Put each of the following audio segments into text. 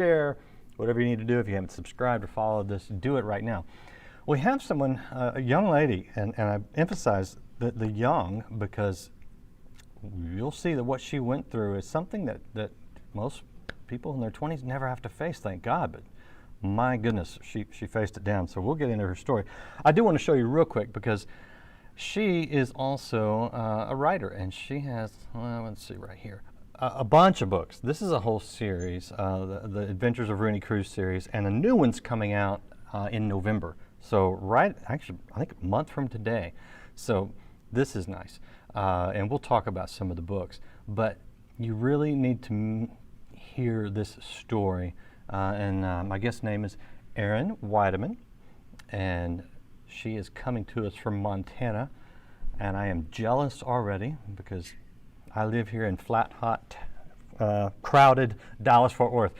share, whatever you need to do. If you haven't subscribed or followed this, do it right now. We have someone, a young lady, and I emphasize the young because you'll see that what she went through is something that most people in their 20s never have to face, thank God. But my goodness, she faced it down. So we'll get into her story. I do want to show you real quick because she is also a writer, and she has, well, let's see right here, a bunch of books. This is a whole series, the Adventures of Rooney Cruise series, and a new one's coming out in November. So actually, I think a month from today. So this is nice. And we'll talk about some of the books. But you really need to hear this story. And my guest name is Erin Weidemann. And she is coming to us from Montana. And I am jealous already because I live here in flat, hot, crowded Dallas-Fort Worth.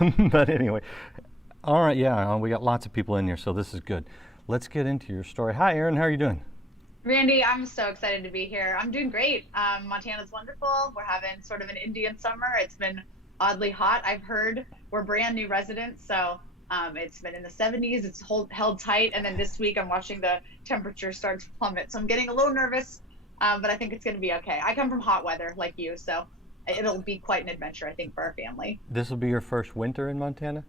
But anyway. All right, yeah, we got lots of people in here, so this is good. Let's get into your story. Hi, Erin, how are you doing? Randy, I'm so excited to be here. I'm doing great. Montana's wonderful. We're having sort of an Indian summer. It's been oddly hot. I've heard we're brand new residents, so it's been in the 70s. It's held tight, and then this week I'm watching the temperature start to plummet. So I'm getting a little nervous, but I think it's going to be okay. I come from hot weather like you, so it'll be quite an adventure, I think, for our family. This will be your first winter in Montana?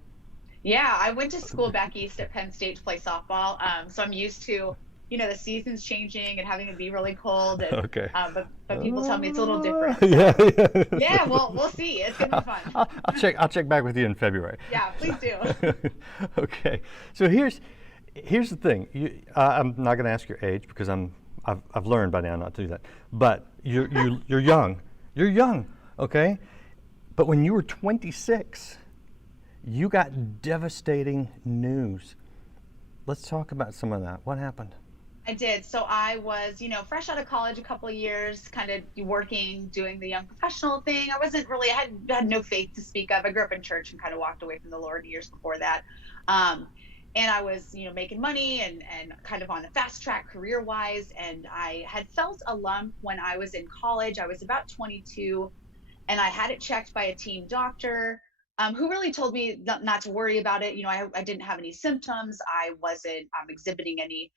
Yeah, I went to school back east at Penn State to play softball, so I'm used to, the seasons changing and having it be really cold. And, okay. But people tell me it's a little different. Yeah, yeah. Yeah, well, we'll see. It's gonna be fun. I'll check back with you in February. Yeah, please do. Okay. So here's the thing. I'm not going to ask your age because I've learned by now not to do that. But you're young. You're young. Okay. But when you were 26. You got devastating news. Let's talk about some of that. What happened? I did. So I was, fresh out of college a couple of years, kind of working, doing the young professional thing. I had no faith to speak of. I grew up in church and kind of walked away from the Lord years before that. And I was, making money and kind of on a fast track career wise. And I had felt a lump when I was in college. I was about 22 and I had it checked by a teen doctor. Who really told me not to worry about it. I didn't have any symptoms. I wasn't exhibiting any,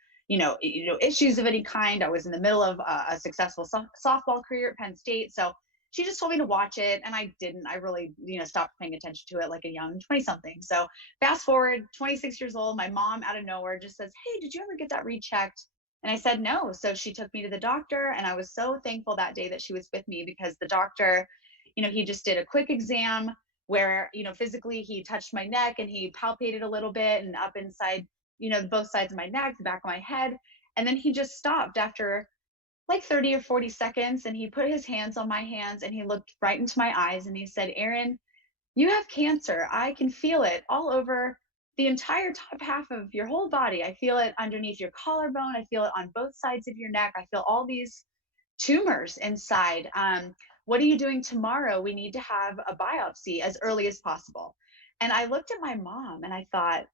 issues of any kind. I was in the middle of a successful softball career at Penn State. So she just told me to watch it, and I didn't. I really, stopped paying attention to it like a young 20-something. So fast forward, 26 years old, my mom out of nowhere just says, "Hey, did you ever get that rechecked?" And I said no. So she took me to the doctor, and I was so thankful that day that she was with me because the doctor, he just did a quick exam where, physically he touched my neck and he palpated a little bit and up inside, both sides of my neck, the back of my head. And then he just stopped after like 30 or 40 seconds. And he put his hands on my hands and he looked right into my eyes and he said, "Erin, you have cancer. I can feel it all over the entire top half of your whole body. I feel it underneath your collarbone. I feel it on both sides of your neck. I feel all these tumors inside. What are you doing tomorrow? We need to have a biopsy as early as possible." And I looked at my mom and I thought,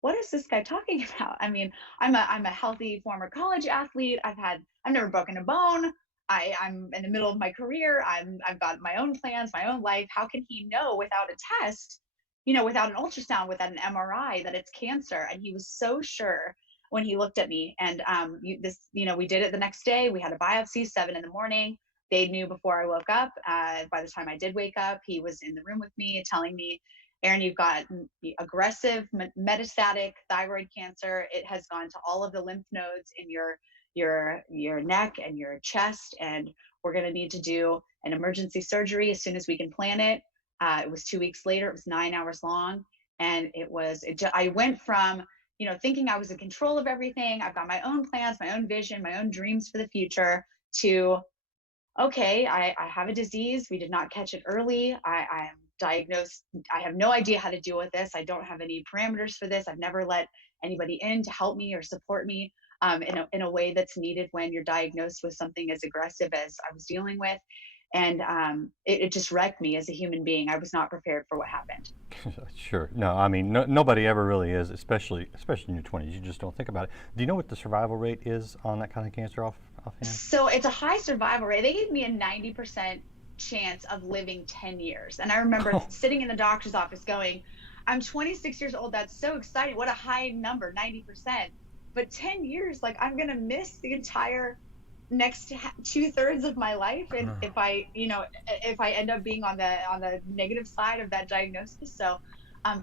what is this guy talking about? I mean, I'm a healthy former college athlete. I've never broken a bone. I'm in the middle of my career. I've got my own plans, my own life. How can he know without a test, without an ultrasound, without an MRI that it's cancer? And he was so sure when he looked at me. And we did it the next day. We had a biopsy, 7 a.m. They knew before I woke up. By the time I did wake up, he was in the room with me telling me, "Erin, you've got aggressive metastatic thyroid cancer. It has gone to all of the lymph nodes in your neck and your chest, and we're going to need to do an emergency surgery as soon as we can plan it." It was 2 weeks later. It was 9 hours long, and I went from thinking I was in control of everything. I've got my own plans, my own vision, my own dreams for the future, to okay, I have a disease. We did not catch it early. I am diagnosed. I have no idea how to deal with this. I don't have any parameters for this. I've never let anybody in to help me or support me in a way that's needed when you're diagnosed with something as aggressive as I was dealing with. And it just wrecked me as a human being. I was not prepared for what happened. Sure. No, I mean, nobody ever really is, especially in your 20s. You just don't think about it. Do you know what the survival rate is on that kind of cancer offhand? So it's a high survival rate. They gave me a 90% chance of living 10 years. And I remember sitting in the doctor's office going, I'm 26 years old. That's so exciting. What a high number, 90%. But 10 years, like I'm going to miss the entire next 2/3 of my life. And if I, if I end up being on the negative side of that diagnosis. So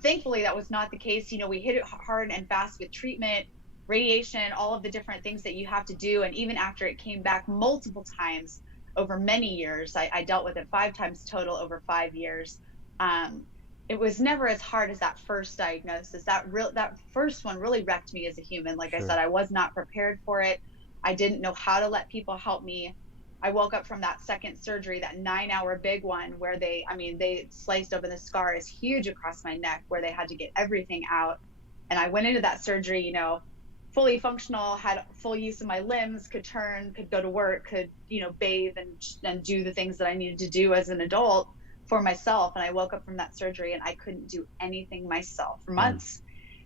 thankfully that was not the case. We hit it hard and fast with treatment, radiation, all of the different things that you have to do. And even after it came back multiple times over many years, I dealt with it 5 times total over 5 years. It was never as hard as that first diagnosis. That first one really wrecked me as a human. Like I said, I was not prepared for it. I didn't know how to let people help me. I woke up from that second surgery, that 9-hour big one, where they sliced open the scar is huge across my neck, where they had to get everything out. And I went into that surgery, fully functional, had full use of my limbs, could turn, could go to work, could, bathe and do the things that I needed to do as an adult for myself. And I woke up from that surgery and I couldn't do anything myself for months.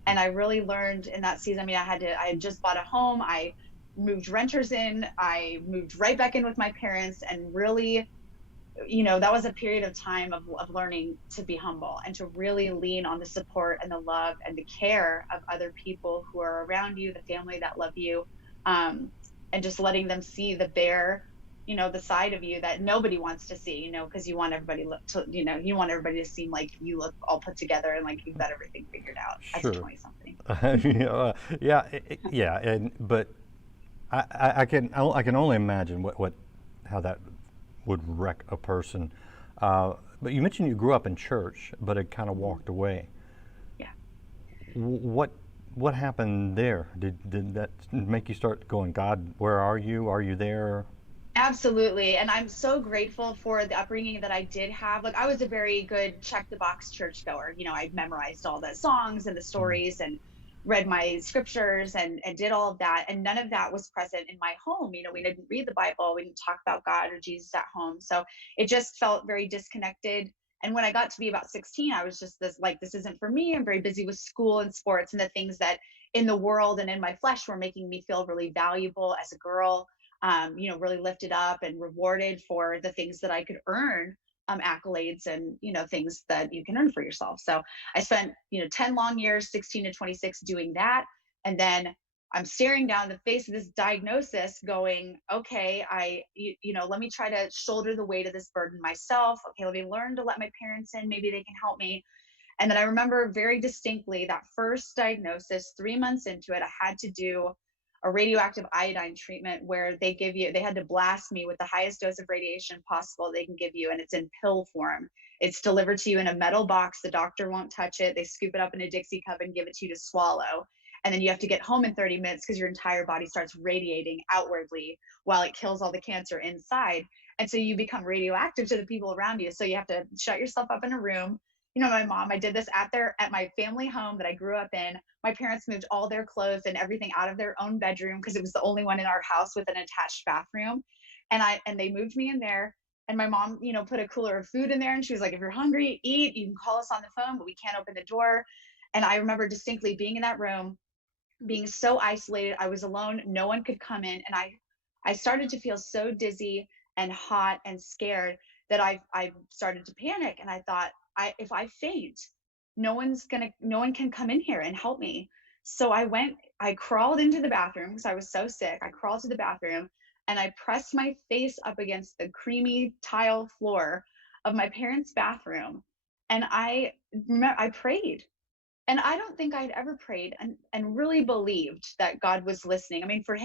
And I really learned in that season. I mean, I had just bought a home. I moved renters in. I moved right back in with my parents, and really, that was a period of time of learning to be humble and to really lean on the support and the love and the care of other people who are around you, the family that love you, and just letting them see the bare, the side of you that nobody wants to see, because you want everybody you want everybody to seem like you look all put together and like you've got everything figured out as a 20-something. But I can only imagine how that would wreck a person. But you mentioned you grew up in church, but had kind of walked away. Yeah. What happened there? Did that make you start going, God, where are you? Are you there? Absolutely. And I'm so grateful for the upbringing that I did have. Like I was a very good check the box churchgoer. I memorized all the songs and the stories and read my scriptures and did all of that. And none of that was present in my home. We didn't read the Bible. We didn't talk about God or Jesus at home. So it just felt very disconnected. And when I got to be about 16, I was just this isn't for me. I'm very busy with school and sports and the things that in the world and in my flesh were making me feel really valuable as a girl. Really lifted up and rewarded for the things that I could earn, accolades and, things that you can earn for yourself. So I spent, 10 long years, 16 to 26 doing that. And then I'm staring down the face of this diagnosis going, okay, let me try to shoulder the weight of this burden myself. Okay, let me learn to let my parents in. Maybe they can help me. And then I remember very distinctly that first diagnosis, 3 months into it, I had to do a radioactive iodine treatment where they had to blast me with the highest dose of radiation possible they can give you. And it's in pill form. It's delivered to you in a metal box. The doctor won't touch it. They scoop it up in a Dixie cup and give it to you to swallow. And then you have to get home in 30 minutes because your entire body starts radiating outwardly while it kills all the cancer inside. And so you become radioactive to the people around you. So you have to shut yourself up in a room. My mom, I did this at my family home that I grew up in. My parents moved all their clothes and everything out of their own bedroom because it was the only one in our house with an attached bathroom. And they moved me in there. And my mom, put a cooler of food in there. And she was like, if you're hungry, eat. You can call us on the phone, but we can't open the door. And I remember distinctly being in that room, being so isolated. I was alone. No one could come in. And I started to feel so dizzy and hot and scared that I started to panic. And I thought, if I faint, no one can come in here and help me. So I crawled into the bathroom because I was so sick. I crawled to the bathroom and I pressed my face up against the creamy tile floor of my parents' bathroom. And I prayed. And I don't think I'd ever prayed and really believed that God was listening. I mean, for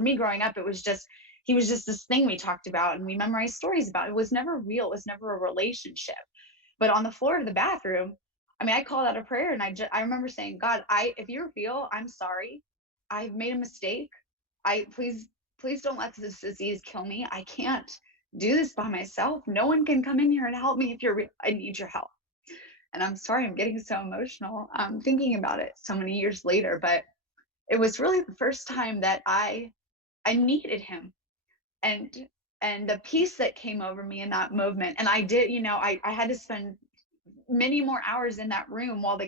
me growing up, he was just this thing we talked about and we memorized stories about. It was never real. It was never a relationship. But on the floor of the bathroom, I mean, I called out a prayer and I remember saying, God, if you're real, I'm sorry. I've made a mistake. Please don't let this disease kill me. I can't do this by myself. No one can come in here and help me if you're real. I need your help. And I'm sorry, I'm getting so emotional thinking about it so many years later, but it was really the first time that I needed him. And the peace that came over me in that moment. And I did, I had to spend many more hours in that room while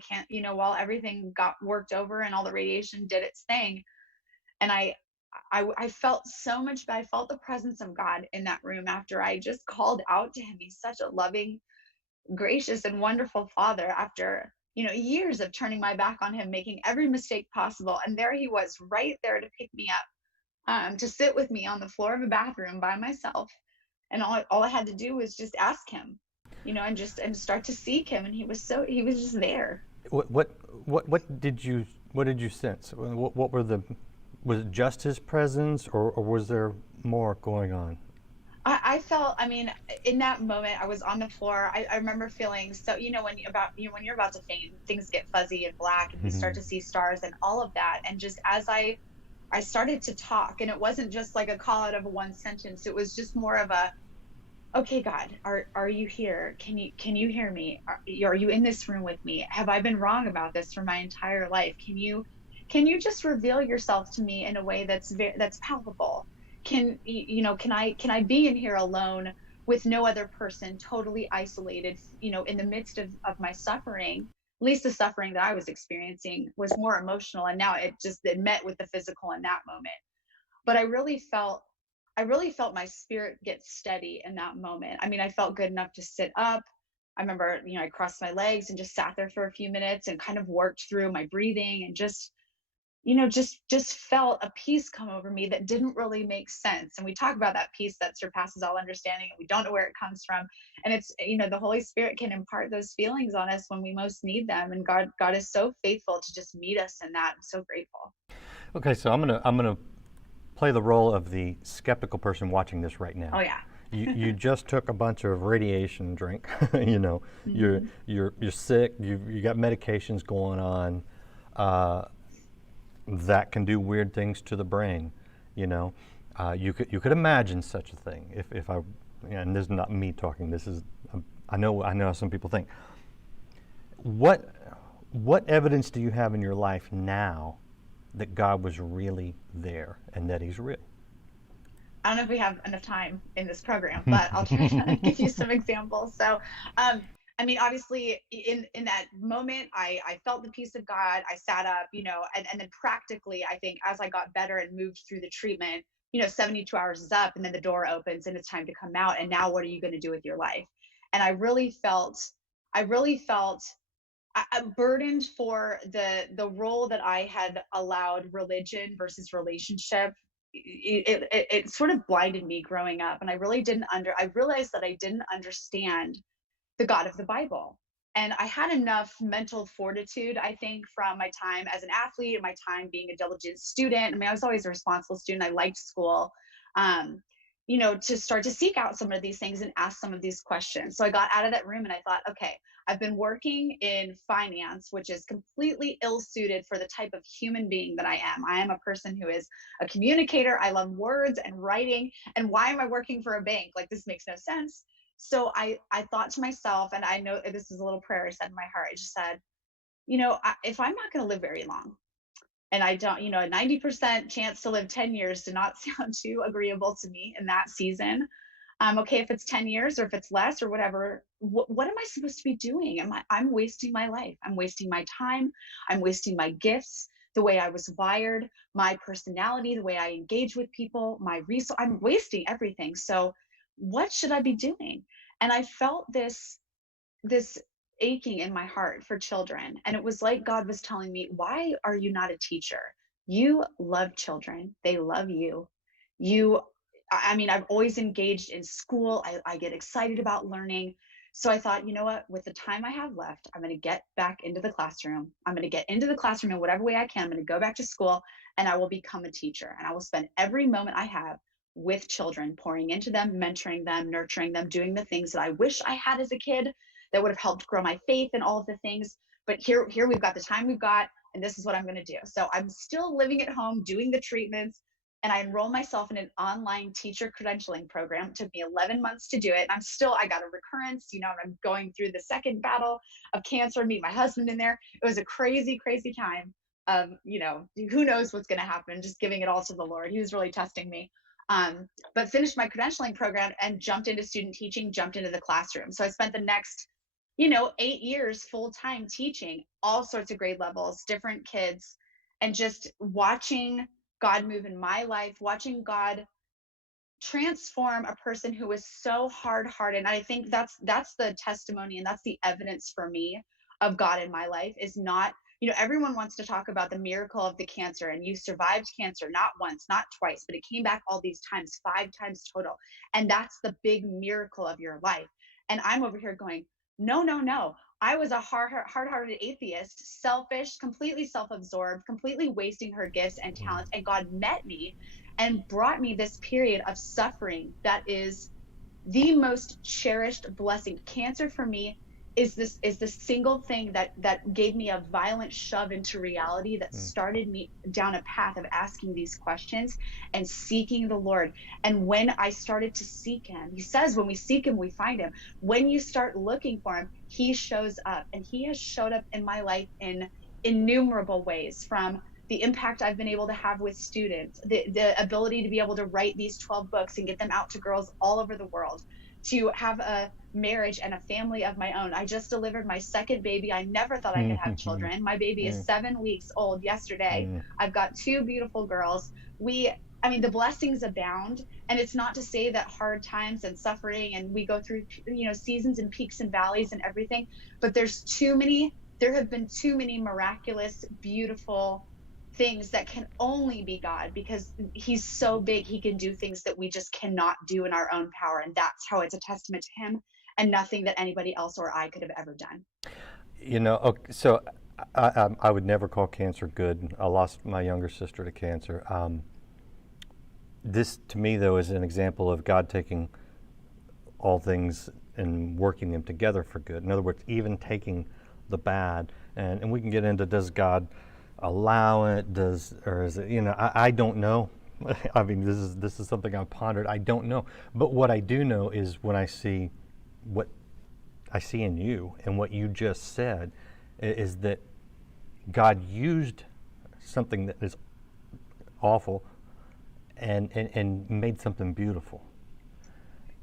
everything got worked over and all the radiation did its thing. And I felt so much, I felt the presence of God in that room after I just called out to him. He's such a loving, gracious, and wonderful father after, years of turning my back on him, making every mistake possible. And there he was, right there to pick me up, to sit with me on the floor of a bathroom by myself. And all I had to do was just ask him, and start to seek him. And he was just there. What did you sense? What were the, was it just his presence, or was there more going on? I felt, I mean, in that moment, I was on the floor. I remember feeling so, when you're about to faint, things get fuzzy and black, and you start Hmm. to see stars and all of that. And just as I started to talk, and it wasn't just like a call out of one sentence. It was just more of a, okay, God, are you here? Can you hear me? Are you in this room with me? Have I been wrong about this for my entire life? Can you just reveal yourself to me in a way that's palpable? Can I be in here alone with no other person, totally isolated, in the midst of my suffering? At least the suffering that I was experiencing was more emotional, and now it met with the physical in that moment. But I really felt my spirit get steady in that moment. I mean, I felt good enough to sit up. I remember, I crossed my legs and just sat there for a few minutes and kind of worked through my breathing, and just felt a peace come over me that didn't really make sense. And we talk about that peace that surpasses all understanding, and we don't know where it comes from. And it's, the Holy Spirit can impart those feelings on us when we most need them. And God is so faithful to just meet us in that. I'm so grateful. Okay, so I'm gonna play the role of the skeptical person watching this right Oh now. yeah. You just took a bunch of radiation drink. You're Hmm. you're sick. You got medications going on. Uh, that can do weird things to the brain. You know, you could imagine such a thing if I, and this is not me talking. This is, I know how some people think. What what evidence do you have in your life now that God was really there and that He's real? I don't know if we have enough time in this program, but I'll try to give you some examples. So, I mean, obviously, in that moment, I felt the peace of God. I sat up, and then practically, I think as I got better and moved through the treatment, 72 hours is up, and then the door opens, and it's time to come out. And now, what are you going to do with your life? And I really felt I'm burdened for the role that I had allowed religion versus relationship. It sort of blinded me growing up, and I realized that I didn't understand the God of the Bible. And I had enough mental fortitude, I think, from my time as an athlete and my time being a diligent student. I mean, I was always a responsible student. I liked school. Um, to start to seek out some of these things and ask some of these questions. So I got out of that room and I thought, okay, I've been working in finance, which is completely ill suited for the type of human being that I am. I am a person who is a communicator. I love words and writing. And why am I working for a bank? Like, this makes no sense. So I thought to myself, and I know this is a little prayer I said in my heart. I just said, if I'm not going to live very long, and I don't, a 90% chance to live 10 years did not sound too agreeable to me in that season. I'm okay if it's 10 years or if it's less or whatever. What am I supposed to be doing? I'm wasting my life. I'm wasting my time. I'm wasting my gifts, the way I was wired, my personality, the way I engage with people, my resource. I'm wasting everything. So what should I be doing? And I felt this aching in my heart for children. And it was like God was telling me, why are you not a teacher? You love children, they love you. You, I mean, I've always engaged in school, I get excited about learning. So I thought, you know what, with the time I have left, I'm going to get back into the classroom. I'm going to get into the classroom in whatever way I can. I'm going to go back to school and I will become a teacher. And I will spend every moment I have with children, pouring into them, mentoring them, nurturing them, doing the things that I wish I had as a kid that would have helped grow my faith and all of the things. But here we've got the time we've got, and this is what I'm going to do. So I'm still living at home, doing the treatments, and I enrolled myself in an online teacher credentialing program. It took me 11 months to do it. And I got a recurrence, I'm going through the second battle of cancer, meet my husband in there. It was a crazy, crazy time of, who knows what's going to happen, just giving it all to the Lord. He was really testing me. But finished my credentialing program and jumped into student teaching, jumped into the classroom. So I spent the next 8 years full time teaching all sorts of grade levels, different kids, and just watching. God move in my life, watching God transform a person who is so hard-hearted. And I think that's the testimony, and that's the evidence for me of God in my life. Is not, everyone wants to talk about the miracle of the cancer, and you survived cancer not once, not twice, but it came back all these times, 5 times total. And that's the big miracle of your life. And I'm over here going, no, no, no. I was a hard-hearted atheist, selfish, completely self-absorbed, completely wasting her gifts and talents. And God met me and brought me this period of suffering that is the most cherished blessing. Cancer for me is the single thing that gave me a violent shove into reality, that started me down a path of asking these questions and seeking the Lord. And when I started to seek him, he says when we seek him we find him. When you start looking for him, he shows up. And he has showed up in my life in innumerable ways, from the impact I've been able to have with students, the ability to be able to write these 12 books and get them out to girls all over the world, to have a marriage and a family of my own. I just delivered my second baby. I never thought I could have children. My baby is 7 weeks old yesterday. I've got 2 beautiful girls. I mean, the blessings abound. And it's not to say that hard times and suffering, and we go through, seasons and peaks and valleys and everything, but there have been too many miraculous, beautiful things that can only be God, because he's so big. He can do things that we just cannot do in our own power. And that's how it's a testament to him, and nothing that anybody else or I could have ever done. Okay, so I would never call cancer good. I lost my younger sister to cancer. This, to me, though, is an example of God taking all things and working them together for good. In other words, even taking the bad, and we can get into, does God allow it, or is it, I don't know. I mean, this is something I've pondered. I don't know. But what I do know is, when I see what I see in you and what you just said, is that God used something that is awful and made something beautiful.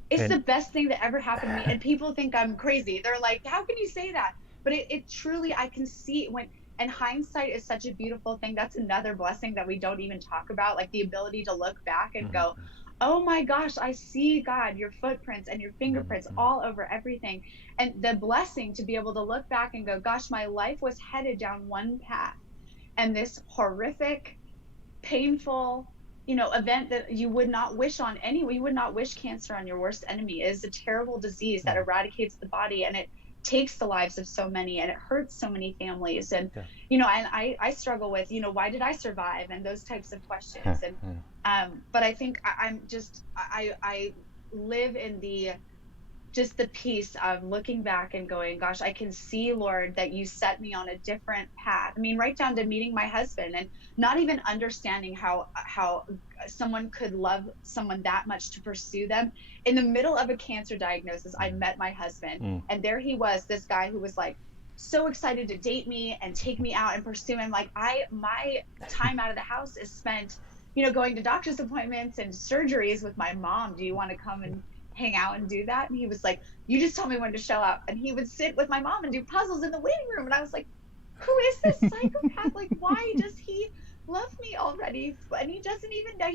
It's the best thing that ever happened to me. And people think I'm crazy. They're like, how can you say that? But it truly, I can see when, and hindsight is such a beautiful thing. That's another blessing that we don't even talk about, like the ability to look back and go, oh my gosh, I see, God, your footprints and your fingerprints all over everything. And the blessing to be able to look back and go, gosh, my life was headed down one path, and this horrific, painful, event that you would not wish on anyone. You would not wish cancer on your worst enemy. It is a terrible disease that eradicates the body, and it takes the lives of so many, and it hurts so many families. And and I struggle with, why did I survive, and those types of questions. And but I think I live in just the peace of looking back and going, gosh, I can see, Lord, that you set me on a different path. I mean, right down to meeting my husband, and not even understanding how someone could love someone that much to pursue them. In the middle of a cancer diagnosis, I met my husband, and there he was, this guy who was like so excited to date me and take me out and pursue him. Like, my time out of the house is spent, going to doctor's appointments and surgeries with my mom. Do you want to come and hang out and do that? And he was like, you just tell me when to show up. And he would sit with my mom and do puzzles in the waiting room. And I was like, who is this psychopath? Like, why does he love me already? And he doesn't even know.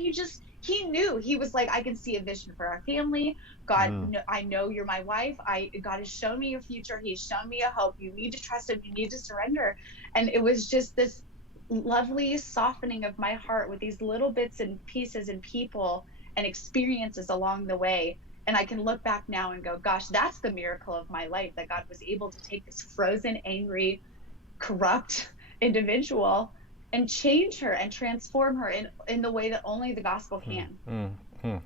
He knew. He was like, I can see a vision for our family. God, I know you're my wife. God has shown me your future. He's shown me a hope. You need to trust him. You need to surrender. And it was just this lovely softening of my heart with these little bits and pieces and people and experiences along the way. And I can look back now and go, gosh, that's the miracle of my life, that God was able to take this frozen, angry, corrupt individual and change her and transform her in the way that only the gospel can.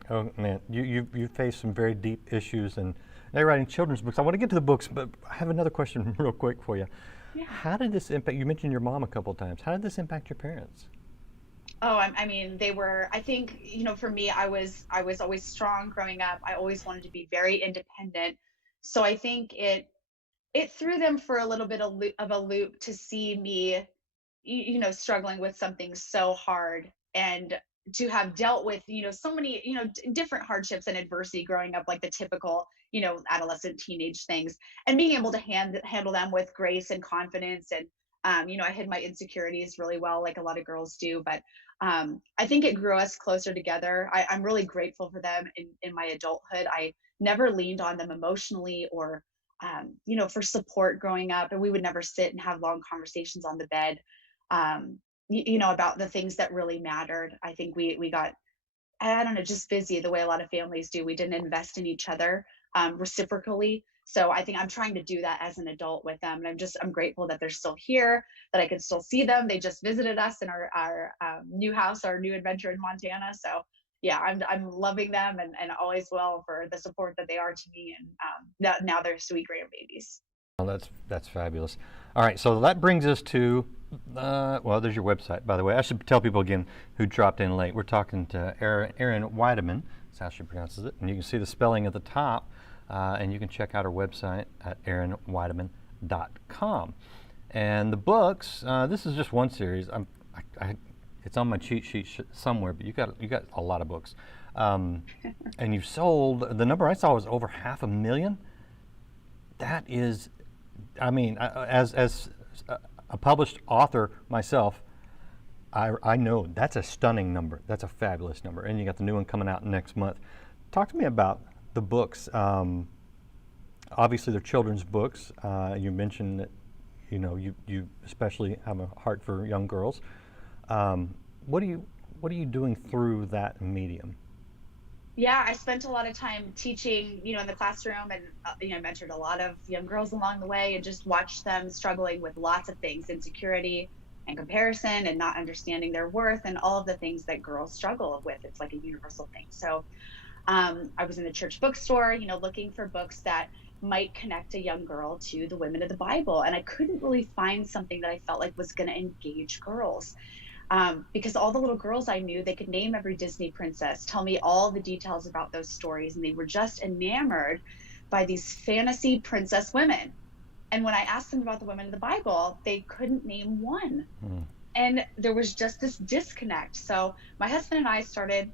Oh man, you face some very deep issues, and they're writing children's books. I want to get to the books, but I have another question real quick for you. Yeah. How did this impact? You mentioned your mom a couple of times. How did this impact your parents? Oh, I mean, they were, I think, for me, I was always strong growing up. I always wanted to be very independent. So I think it threw them for a little bit of a loop to see me, struggling with something so hard, and to have dealt with, so many, different hardships and adversity growing up, like the typical, adolescent, teenage things, and being able to handle them with grace and confidence, and I hid my insecurities really well, like a lot of girls do, but I think it grew us closer together. I'm really grateful for them in my adulthood. I never leaned on them emotionally or, for support growing up, and we would never sit and have long conversations on the bed, about the things that really mattered. I think we got, I don't know, just busy the way a lot of families do. We didn't invest in each other reciprocally. So I think I'm trying to do that as an adult with them. And I'm grateful that they're still here, that I can still see them. They just visited us in our new house, our new adventure in Montana. So yeah, I'm loving them and always will for the support that they are to me. And now they're sweet grandbabies. Well, that's fabulous. All right, so that brings us to, well, there's your website, by the way. I should tell people again who dropped in late. We're talking to Erin Weidemann, that's how she pronounces it, and you can see the spelling at the top, and you can check out her website at erinweidemann.com. And the books, this is just one series. It's on my cheat sheet somewhere, but you got a lot of books, and you've sold. The number I saw was over 500,000. That is, I mean, as a published author myself, I know that's a stunning number. That's a fabulous number. And you got the new one coming out next month. Talk to me about the books. Obviously, they're children's books. You mentioned that, you especially have a heart for young girls. What are you doing through that medium? Yeah, I spent a lot of time teaching, in the classroom, and I mentored a lot of young girls along the way, and just watched them struggling with lots of things, insecurity and comparison, and not understanding their worth, and all of the things that girls struggle with. It's like a universal thing. So I was in the church bookstore, looking for books that might connect a young girl to the women of the Bible, and I couldn't really find something that I felt like was going to engage girls. Because all the little girls I knew, they could name every Disney princess, tell me all the details about those stories, and they were just enamored by these fantasy princess women. And when I asked them about the women of the Bible, they couldn't name one. And there was just this disconnect. So my husband and I started,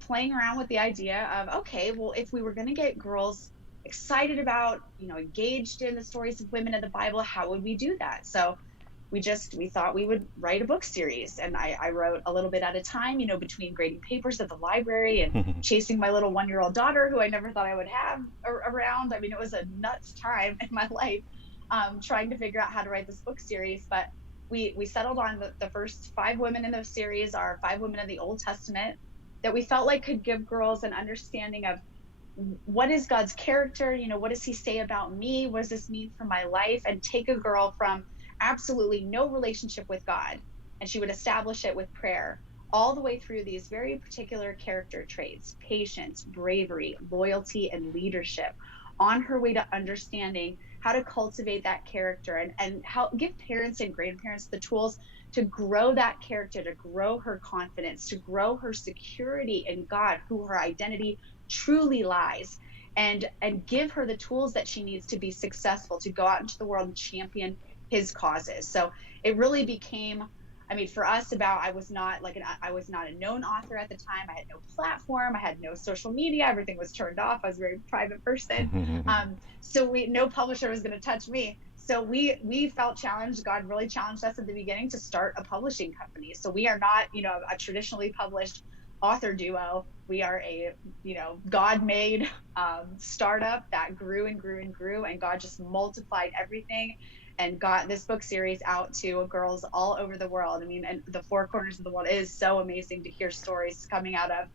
playing around with the idea of, okay, well, if we were going to get girls excited about, engaged in the stories of women of the Bible, how would we do that? So we thought we would write a book series, and I wrote a little bit at a time, between grading papers at the library and chasing my little 1-year-old daughter, who I never thought I would have around. I mean, it was a nuts time in my life, trying to figure out how to write this book series. But we settled on the first 5 women in the series are 5 women in the Old Testament that we felt like could give girls an understanding of what is God's character, what does he say about me, what does this mean for my life, and take a girl from absolutely no relationship with God, and she would establish it with prayer, all the way through these very particular character traits: patience, bravery, loyalty, and leadership, on her way to understanding how to cultivate that character, and how give parents and grandparents the tools to grow that character, to grow her confidence, to grow her security in God, who her identity truly lies, and give her the tools that she needs to be successful, to go out into the world and champion his causes. So it really became, for us, I was not a known author at the time. I had no platform, I had no social media, everything was turned off. I was a very private person. So no publisher was going to touch me. So we felt challenged. God really challenged us at the beginning to start a publishing company. So we are not, a traditionally published author duo. We are a, God-made startup that grew and grew and grew, and God just multiplied everything and got this book series out to girls all over the world. And the 4 corners of the world. It is so amazing to hear stories coming out of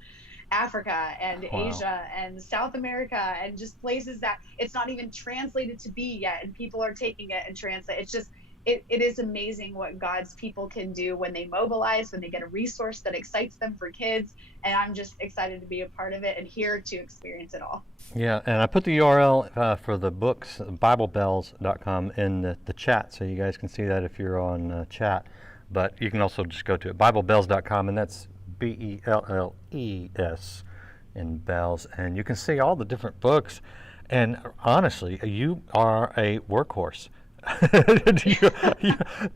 Africa and Asia and South America, and just places that it's not even translated to be yet, and people are taking it and translate. It's just, it is amazing what God's people can do when they mobilize, when they get a resource that excites them for kids. And I'm just excited to be a part of it and here to experience it all. Yeah, and I put the URL for the books, BibleBells.com, in the chat, so you guys can see that if you're on chat. But you can also just go to it, BibleBells.com, and that's BELLES in bells, and you can see all the different books. And honestly, you are a workhorse.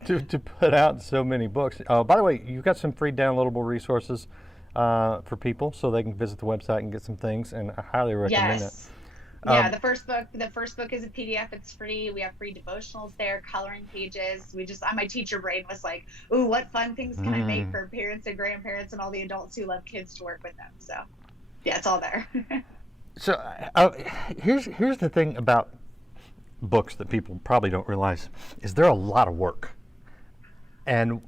to put out so many books. By the way, you've got some free downloadable resources for people, so they can visit the website and get some things, and I highly recommend it. Yeah, the first book is a PDF. It's free. We have free devotionals there, coloring pages. My teacher brain was like, "Ooh, what fun things can I make Mm. for parents and grandparents and all the adults who love kids to work with them?" So, yeah, it's all there. So here's the thing about books that people probably don't realize is they're a lot of work. And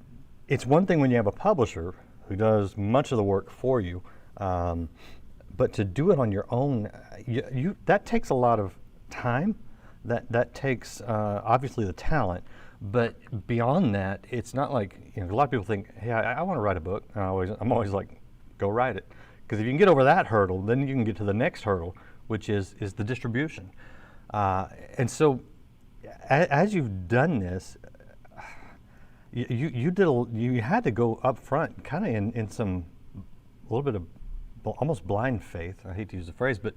it's one thing when you have a publisher who does much of the work for you, um, but to do it on your own, that takes a lot of time. That takes obviously the talent, but beyond that, it's not like a lot of people think, hey, I want to write a book. And I'm always like, go write it, because if you can get over that hurdle, then you can get to the next hurdle, which is the distribution. And so, as you've done this, you had to go up front, kind of in some a little bit of almost blind faith. I hate to use the phrase, but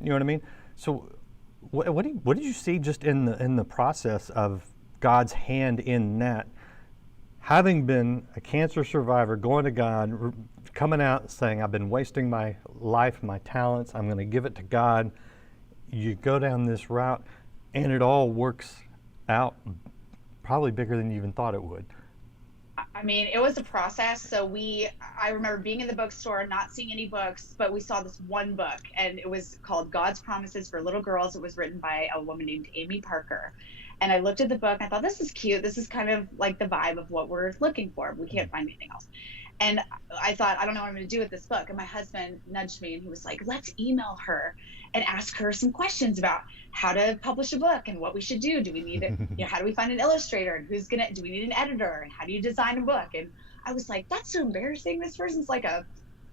you know what I mean. So, what did you see just in the process of God's hand in that? Having been a cancer survivor, going to God, coming out saying, I've been wasting my life, my talents, I'm going to give it to God. You go down this route, and it all works out probably bigger than you even thought it would. I mean, it was a process. I remember being in the bookstore, not seeing any books, but we saw this one book, and it was called God's Promises for Little Girls. It was written by a woman named Amy Parker. And I looked at the book, and I thought, this is cute. This is kind of like the vibe of what we're looking for. We can't find anything else. And I thought, I don't know what I'm going to do with this book. And my husband nudged me, and he was like, let's email her and ask her some questions about how to publish a book and what we should do. Do we need it? How do we find an illustrator, and do we need an editor, and how do you design a book? And I was like, that's so embarrassing. This person's like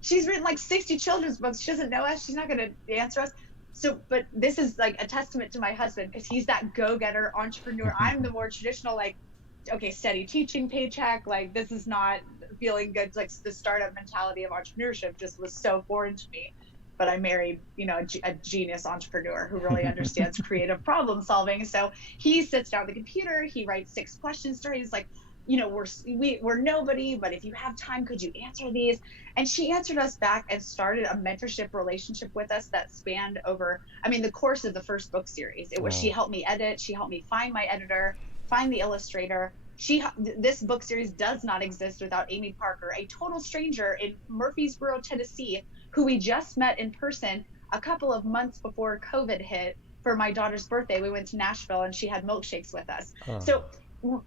she's written like 60 children's books. She doesn't know us. She's not going to answer us. So, but this is like a testament to my husband, because he's that go-getter entrepreneur. I'm the more traditional, like, okay, steady teaching paycheck. Like, this is not feeling good. Like, the startup mentality of entrepreneurship just was so foreign to me. But I married, a genius entrepreneur who really understands creative problem solving. So he sits down at the computer, he writes 6 questions straight. He's like, we're nobody, but if you have time, could you answer these? And she answered us back and started a mentorship relationship with us that spanned over, the course of the first book series. It was, She helped me edit, she helped me find my editor, find the illustrator. This book series does not exist without Amy Parker, a total stranger in Murfreesboro, Tennessee, who we just met in person a couple of months before COVID hit for my daughter's birthday. We went to Nashville, and she had milkshakes with us. Oh. So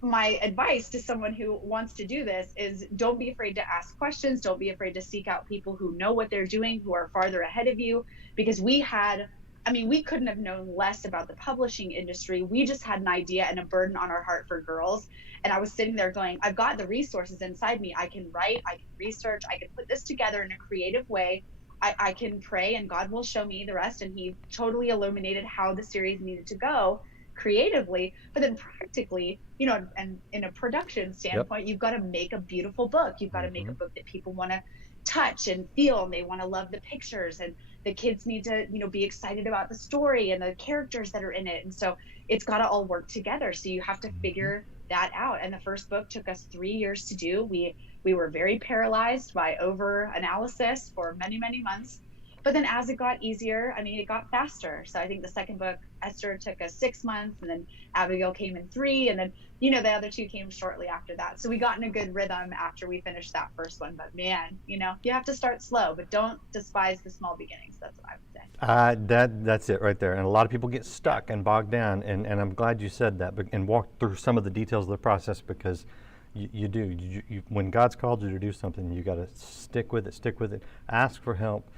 my advice to someone who wants to do this is, don't be afraid to ask questions. Don't be afraid to seek out people who know what they're doing, who are farther ahead of you, because we couldn't have known less about the publishing industry. We just had an idea and a burden on our heart for girls. And I was sitting there going, I've got the resources inside me. I can write, I can research, I can put this together in a creative way. I can pray, and God will show me the rest. And he totally illuminated how the series needed to go creatively, but then practically, and in a production standpoint, You've got to make a beautiful book. You've got to make a book that people want to touch and feel, and they want to love the pictures, and the kids need to, be excited about the story and the characters that are in it. And so it's got to all work together. So you have to figure that out. And the first book took us 3 years to do. We were very paralyzed by over analysis for many, many months. But then as it got easier, it got faster. So I think the second book, Esther, took us 6 months, and then Abigail came in 3, and then, the other 2 came shortly after that. So we got in a good rhythm after we finished that first one. But man, you have to start slow, but don't despise the small beginnings. That's what I would say. That's it right there. And a lot of people get stuck and bogged down, and I'm glad you said that and walked through some of the details of the process, because you do. When God's called you to do something, you got to stick with it, ask for help.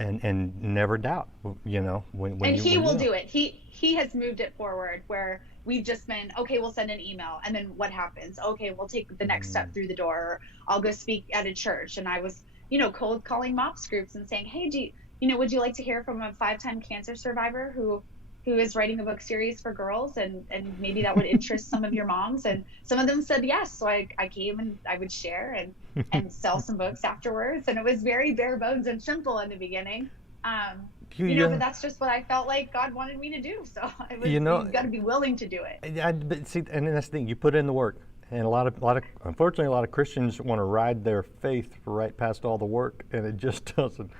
And never doubt, when and he will do it. He has moved it forward, where we've just been, okay, we'll send an email, and then what happens? Okay, we'll take the next step through the door, or I'll go speak at a church. And I was, cold calling MOPS groups and saying, hey, would you like to hear from a 5-time cancer survivor who is writing a book series for girls, and maybe that would interest some of your moms? And some of them said yes. So I came, and I would share and sell some books afterwards. And it was very bare bones and simple in the beginning. But that's just what I felt like God wanted me to do. So you've got to be willing to do it. But see, and that's the thing, you put in the work. And unfortunately, a lot of Christians want to ride their faith right past all the work, and it just doesn't.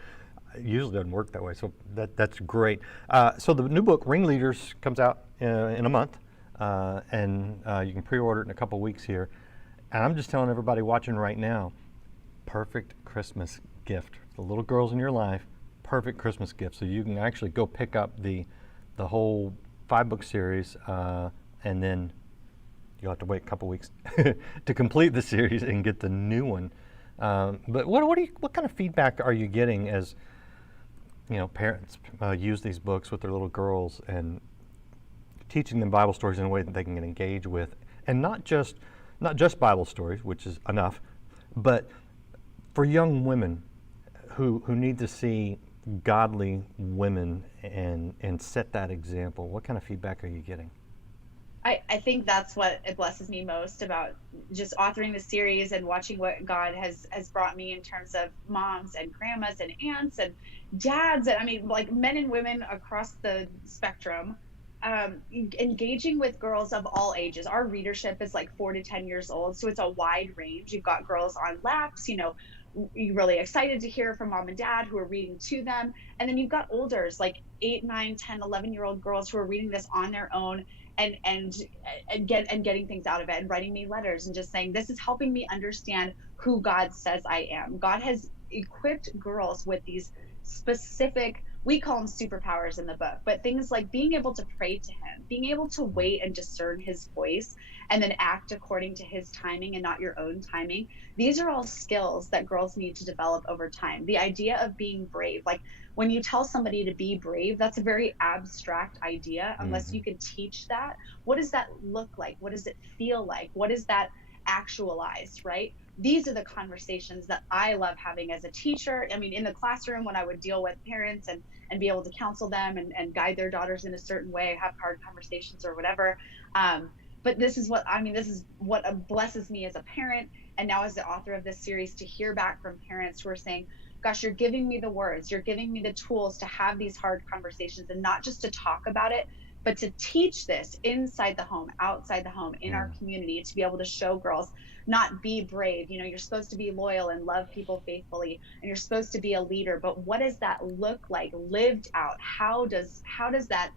It usually doesn't work that way, so that's great. So the new book, Ringleaders, comes out in a month, and you can pre-order it in a couple weeks here. And I'm just telling everybody watching right now, perfect Christmas gift. The little girls in your life, perfect Christmas gift. So you can actually go pick up the whole 5-book series, and then you'll have to wait a couple weeks to complete the series and get the new one. But what kind of feedback are you getting as parents use these books with their little girls and teaching them Bible stories in a way that they can engage with, and not just Bible stories, which is enough, but for young women who need to see godly women and set that example? What kind of feedback are you getting? I think that's what it blesses me most about just authoring the series and watching what God has brought me in terms of moms and grandmas and aunts and dads, and I mean, like, men and women across the spectrum, engaging with girls of all ages. Our readership is like 4 to 10 years old, so it's a wide range. You've got girls on laps, you're really excited to hear from mom and dad who are reading to them, and then you've got olders like 8, 9, 10, 11-year-old girls who are reading this on their own and getting things out of it and writing me letters and just saying, this is helping me understand who God says I am. God has equipped girls with these specific, we call them superpowers in the book, but things like being able to pray to him, being able to wait and discern his voice, and then act according to his timing and not your own timing. These are all skills that girls need to develop over time. The idea of being brave, like when you tell somebody to be brave, that's a very abstract idea unless you can teach that. What does that look like? What does it feel like? What is that actualized, right? These are the conversations that I love having as a teacher. I mean, in the classroom, when I would deal with parents and be able to counsel them and guide their daughters in a certain way, have hard conversations or whatever. But this is what blesses me as a parent, and now as the author of this series, to hear back from parents who are saying, gosh, you're giving me the words, you're giving me the tools to have these hard conversations, and not just to talk about it, but to teach this inside the home, outside the home, in our community, to be able to show girls, not be brave. You're supposed to be loyal and love people faithfully, and you're supposed to be a leader. But what does that look like lived out? How does that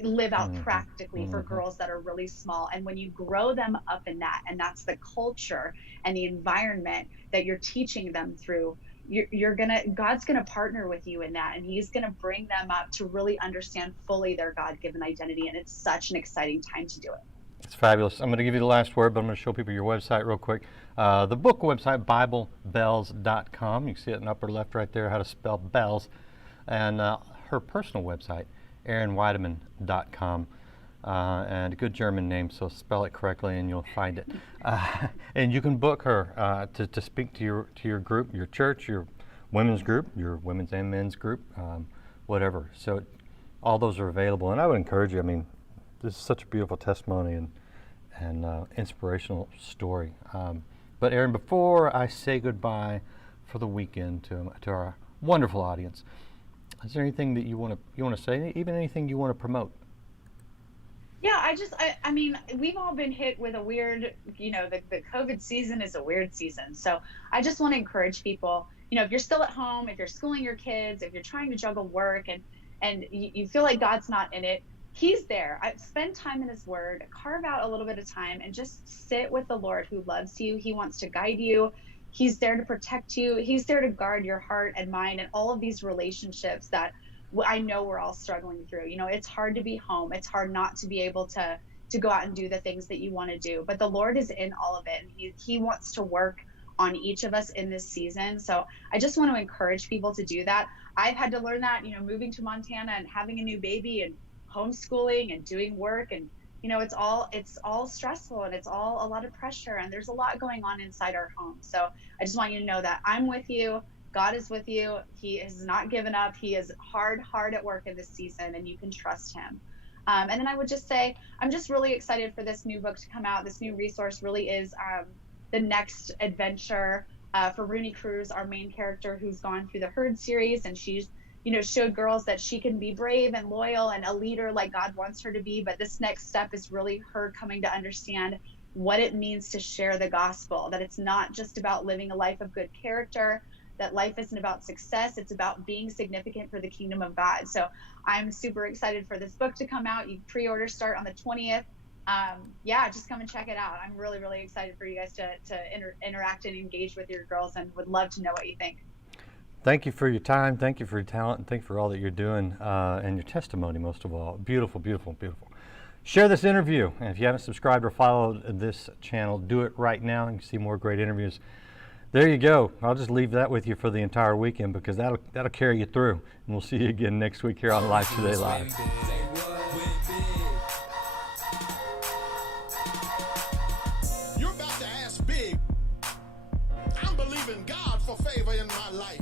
live out practically for girls that are really small? And when you grow them up in that, and that's the culture and the environment that you're teaching them through, God's gonna partner with you in that, and he's gonna bring them up to really understand fully their God-given identity. And it's such an exciting time to do it. It's fabulous. I'm going to give you the last word, but I'm going to show people your website real quick. The book website, BibleBells.com. You can see it in the upper left right there, how to spell bells. And her personal website, ErinWeidemann.com. And a good German name, so spell it correctly and you'll find it. And you can book her to speak to your group, your church, your women's group, your women's and men's group, whatever. So all those are available. And I would encourage you, I mean, this is such a beautiful testimony and inspirational story. But Erin, before I say goodbye for the weekend to our wonderful audience, is there anything that you want to say? Even anything you want to promote? Yeah, I mean, we've all been hit with a weird, the COVID season is a weird season. So I just want to encourage people, if you're still at home, if you're schooling your kids, if you're trying to juggle work and you feel like God's not in it, he's there. Spend time in his word, carve out a little bit of time and just sit with the Lord who loves you. He wants to guide you. He's there to protect you. He's there to guard your heart and mind and all of these relationships that I know we're all struggling through. It's hard to be home. It's hard not to be able to go out and do the things that you want to do. But the Lord is in all of it. And he wants to work on each of us in this season. So I just want to encourage people to do that. I've had to learn that, moving to Montana and having a new baby and homeschooling and doing work, and it's all stressful and it's all a lot of pressure, and there's a lot going on inside our home. So I just want you to know that I'm with you. God is with you. He has not given up. He is hard at work in this season, and you can trust him. And then I would just say, I'm just really excited for this new book to come out. This new resource really is the next adventure for Rooney Cruz, our main character, who's gone through the Herd series, and she's showed girls that she can be brave and loyal and a leader like God wants her to be. But this next step is really her coming to understand what it means to share the gospel, that it's not just about living a life of good character, that life isn't about success. It's about being significant for the kingdom of God. So I'm super excited for this book to come out. You pre-orders start on the 20th. Yeah, just come and check it out. I'm really, really excited for you guys to interact and engage with your girls, and would love to know what you think. Thank you for your time. Thank you for your talent. And thank you for all that you're doing and your testimony, most of all. Beautiful, beautiful, beautiful. Share this interview. And if you haven't subscribed or followed this channel, do it right now. You can see more great interviews. There you go. I'll just leave that with you for the entire weekend, because that'll carry you through. And we'll see you again next week here on Life Today Live. You're about to ask big. I'm believing God for favor in my life.